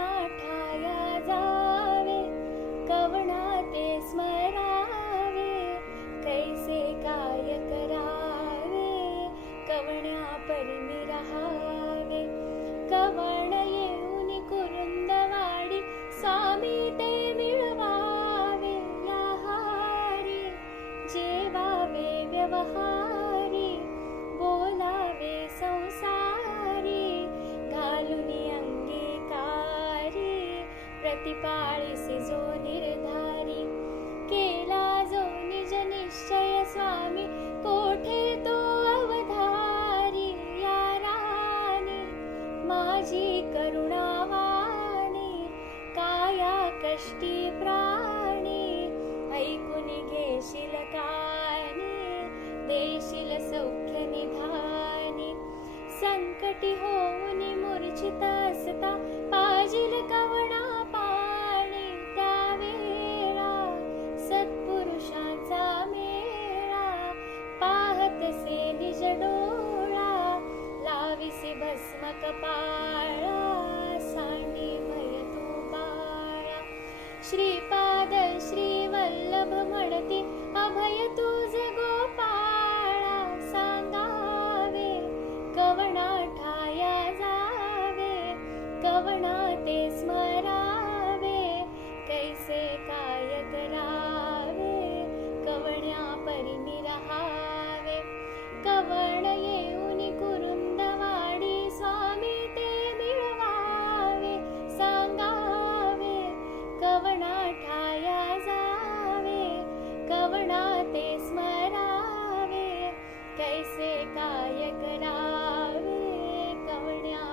गाठाया जावे कवणा ते स्मरावे कैसे काय करावे कवण्या पाळीसी जो निर्धारी केला जो निज निश्चय स्वामी कोठे तो अवधारी काया कष्टी कपाळा सांडी भर तू बाळा श्रीपाद श्री े स्मरावे कैसे कायकराव कवण्या